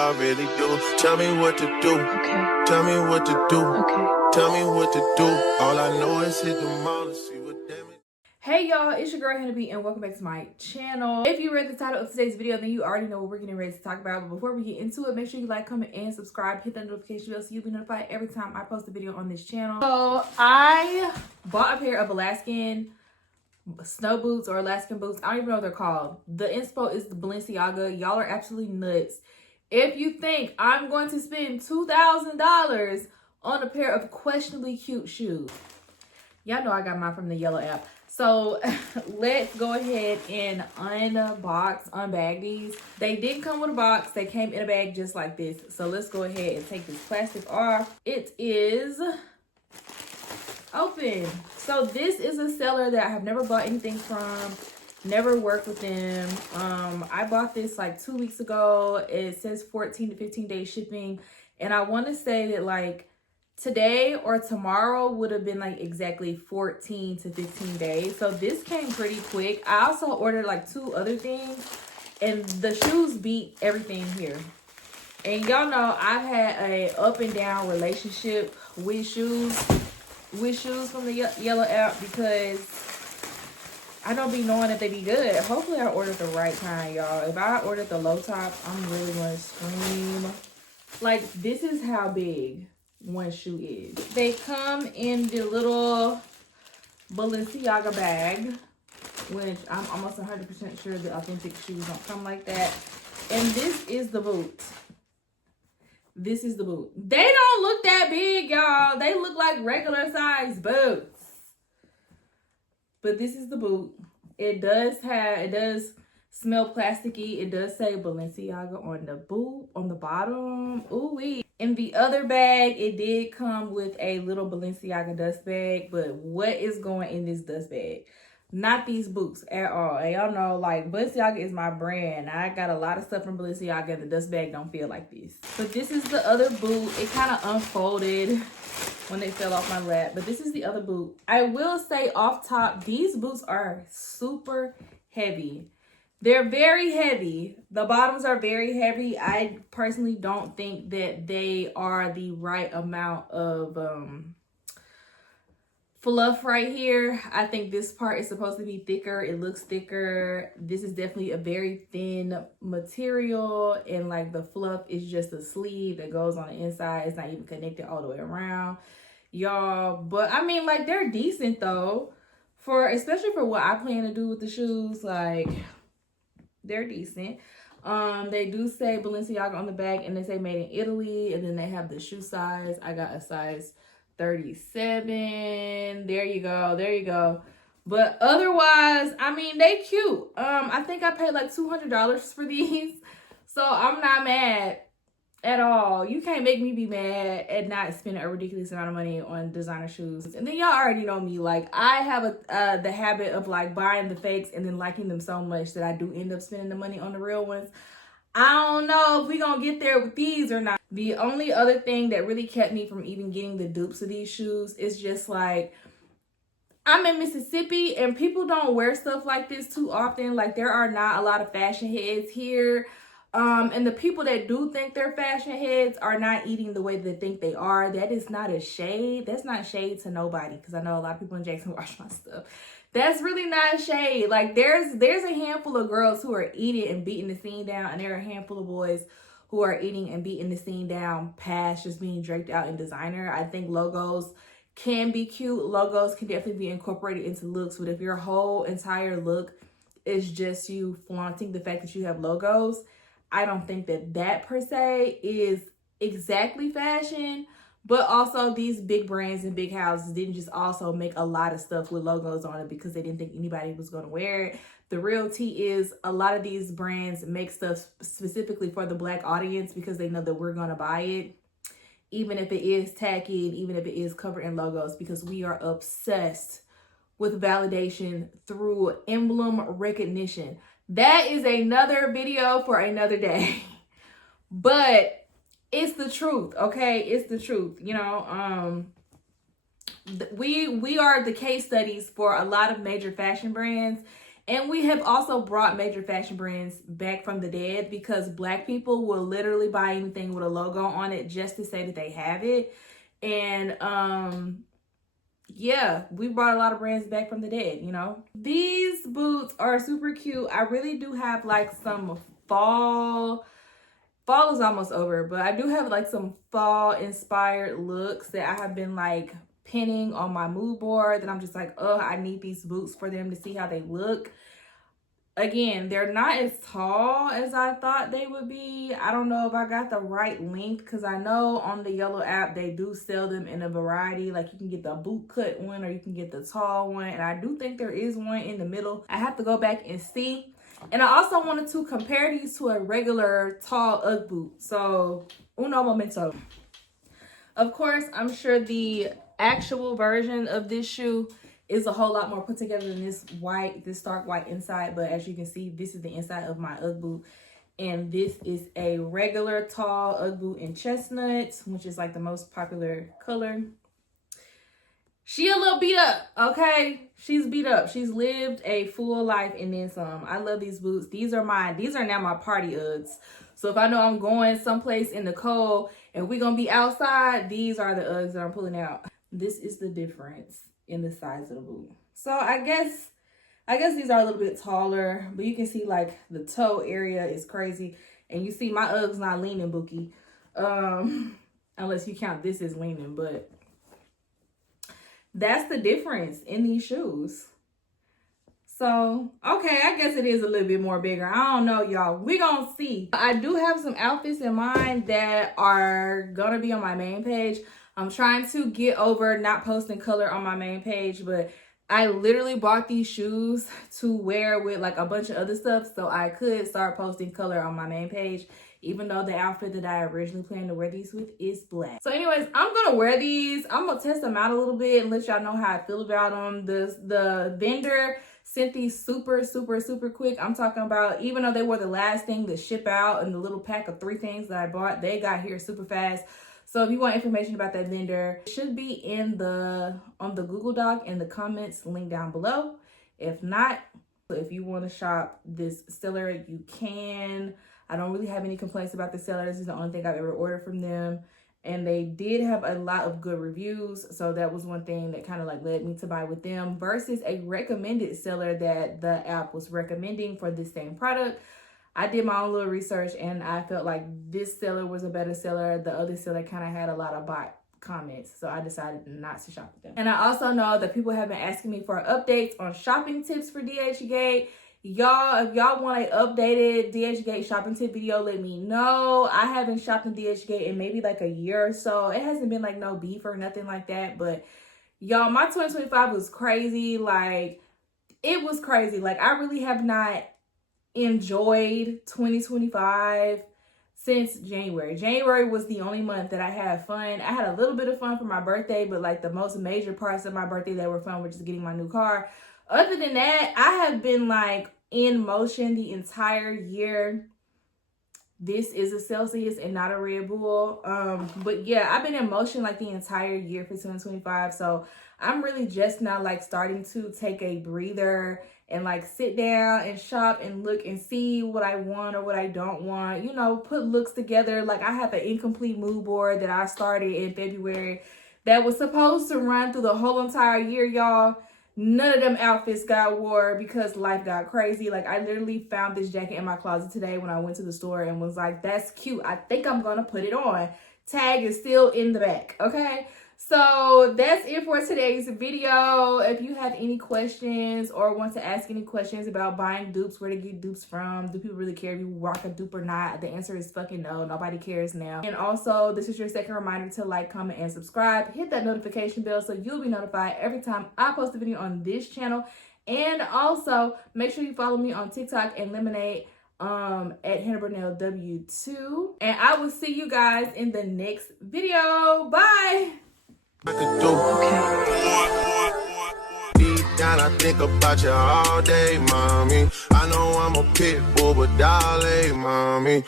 I really do. Tell me what to do. Okay. Tell me what to do. Okay. Tell me what to do. All I know is hit the mall and see what damage. Hey y'all, it's your girl Hannahburnellw and welcome back to my channel. If you read the title of today's video, then you already know what we're getting ready to talk about. But before we get into it, make sure you like, comment, and subscribe. Hit that notification bell so you'll be notified every time I post a video on this channel. So I bought a pair of Alaskan snow boots or Alaskan boots. I don't even know what they're called. The inspo is the Balenciaga. Y'all are absolutely nuts. If you think I'm going to spend $2,000 on a pair of questionably cute shoes, y'all know I got mine from the Yellow app. So let's go ahead and unbag these. They didn't come with a box. They came in a bag just like this. So let's go ahead and take this plastic off. It is open. So this is a seller that I have never bought anything from, never worked with them. I bought this like 2 weeks ago. It says 14 to 15 day shipping. And I want to say that like today or tomorrow would have been like exactly 14 to 15 days. So this came pretty quick. I also ordered like 2 other things and the shoes beat everything here. And y'all know I've had a up and down relationship with shoes from the Yellow app because I don't be knowing if they be good. Hopefully I ordered the right kind, y'all. If I ordered the low top, I'm really going to scream. Like, this is how big one shoe is. They come in the little Balenciaga bag, which I'm almost 100% sure the authentic shoes don't come like that. And this is the boot. This is the boot. They don't look that big, y'all. They look like regular size boots. But this is the boot. It does smell plasticky. It does say Balenciaga on the boot, on the bottom. Ooh-wee. In the other bag, it did come with a little Balenciaga dust bag. But what is going in this dust bag? Not these boots at all. And y'all know, like, Balenciaga is my brand. I got a lot of stuff from Balenciaga. And the dust bag don't feel like this. But this is the other boot. It kind of unfolded when they fell off my lap. But this is the other boot. I will say off top, these boots are super heavy. They're very heavy. The bottoms are very heavy. I personally don't think that they are the right amount of fluff right here. I think this part is supposed to be thicker. It looks thicker. This is definitely a very thin material, and like the fluff is just a sleeve that goes on the inside. It's not even connected all the way around, y'all. But I mean, like, they're decent though, especially for what I plan to do with the shoes. Like, they're decent. They do say Balenciaga on the back, and they say made in Italy, and then they have the shoe size. I got a size 37. There you go. But otherwise, I mean, they cute. I think I paid like $200 for these, so I'm not mad at all. You can't make me be mad at not spending a ridiculous amount of money on designer shoes. And then y'all already know me. Like, I have the habit of like buying the fakes and then liking them so much that I do end up spending the money on the real ones. I don't know if we gonna get there with these or not. The only other thing that really kept me from even getting the dupes of these shoes is just like, I'm in Mississippi and people don't wear stuff like this too often. Like, there are not a lot of fashion heads here. And the people that do think they're fashion heads are not eating the way they think they are. That is not a shade. That's not shade to nobody, because I know a lot of people in Jackson watch my stuff. That's really not shade. Like, there's a handful of girls who are eating and beating the scene down, and there are a handful of boys who are eating and beating the scene down past just being draped out in designer. I think logos can be cute. Logos can definitely be incorporated into looks, but if your whole entire look is just you flaunting the fact that you have logos, I don't think that per se is exactly fashion. But also, these big brands and big houses didn't just also make a lot of stuff with logos on it because they didn't think anybody was going to wear it. The real tea is a lot of these brands make stuff specifically for the Black audience because they know that we're going to buy it, even if it is tacky and even if it is covered in logos, because we are obsessed with validation through emblem recognition. That is another video for another day. But it's the truth, okay? It's the truth. You know, we are the case studies for a lot of major fashion brands, And we have also brought major fashion brands back from the dead because Black people will literally buy anything with a logo on it just to say that they have it. And yeah, we brought a lot of brands back from the dead, you know. These boots are super cute. I really do have like some fall is almost over, but I do have like some fall inspired looks that I have been like pinning on my mood board that I'm just like, oh, I need these boots for them to see how they look. Again, they're not as tall as I thought they would be. I don't know if I got the right length because I know on the Yellow app they do sell them in a variety. Like you can get the boot cut one or you can get the tall one, and I do think there is one in the middle. I have to go back and see. And I also wanted to compare these to a regular tall Ugg boot. So uno momento. Of course, I'm sure the actual version of this shoe is a whole lot more put together than this stark white inside. But as you can see, this is the inside of my Ugg boot. And this is a regular tall Ugg boot in chestnut, which is like the most popular color. She a little beat up, okay? She's beat up. She's lived a full life and then some. I love these boots. These are now my party Uggs. So if I know I'm going someplace in the cold and we're gonna be outside, these are the Uggs that I'm pulling out. This is the difference in the size of the boot. So I guess these are a little bit taller, but you can see like the toe area is crazy. And you see my Uggs not leaning, Bookie. Unless you count this as leaning, but that's the difference in these shoes. So, okay, I guess it is a little bit more bigger. I don't know, y'all. We gonna see. I do have some outfits in mind that are gonna be on my main page. I'm trying to get over not posting color on my main page, but I literally bought these shoes to wear with like a bunch of other stuff so I could start posting color on my main page, even though the outfit that I originally planned to wear these with is black. So anyways, I'm gonna wear these. I'm gonna test them out a little bit and let y'all know how I feel about them. The vendor sent these super quick. I'm talking about, even though they were the last thing to ship out in the little pack of 3 things that I bought, they got here super fast. So if you want information about that vendor, it should be on the Google Doc in the comments, link down below. If not, if you want to shop this seller, you can. I don't really have any complaints about the seller. This is the only thing I've ever ordered from them. And they did have a lot of good reviews. So that was one thing that kind of like led me to buy with them versus a recommended seller that the app was recommending for this same product. I did my own little research and I felt like this seller was a better seller. The other seller kind of had a lot of bot comments. So I decided not to shop with them. And I also know that people have been asking me for updates on shopping tips for DHgate. Y'all, if y'all want an updated DHgate shopping tip video, let me know. I haven't shopped in DHgate in maybe like a year or so. It hasn't been like no beef or nothing like that. But y'all, my 2025 was crazy. Like, it was crazy. Like, I really have not enjoyed 2025 since January. January was the only month that I had fun. I had a little bit of fun for my birthday, but like the most major parts of my birthday that were fun were just getting my new car. Other than that, I have been like in motion the entire year. This is a Celsius and not a Red Bull. But yeah, I've been in motion like the entire year for 2025. So I'm really just now like starting to take a breather and like sit down and shop and look and see what I want or what I don't want. You know, put looks together. Like I have an incomplete mood board that I started in February that was supposed to run through the whole entire year, y'all. None of them outfits got wore because life got crazy. Like I literally found this jacket in my closet today when I went to the store and was like, that's cute. I think I'm gonna put it on. Tag is still in the back, okay? So that's it for today's video. If you have any questions or want to ask any questions about buying dupes, where to get dupes from, do people really care if you rock a dupe or not? The answer is fucking no. Nobody cares now. And also, this is your second reminder to like, comment, and subscribe. Hit that notification bell so you'll be notified every time I post a video on this channel. And also, make sure you follow me on TikTok and Lemonade at Hannahburnellw2. And I will see you guys in the next video. Bye! I could do. Deep down, I think about you all day, mommy. I know I'm a pit bull, but darling, mommy.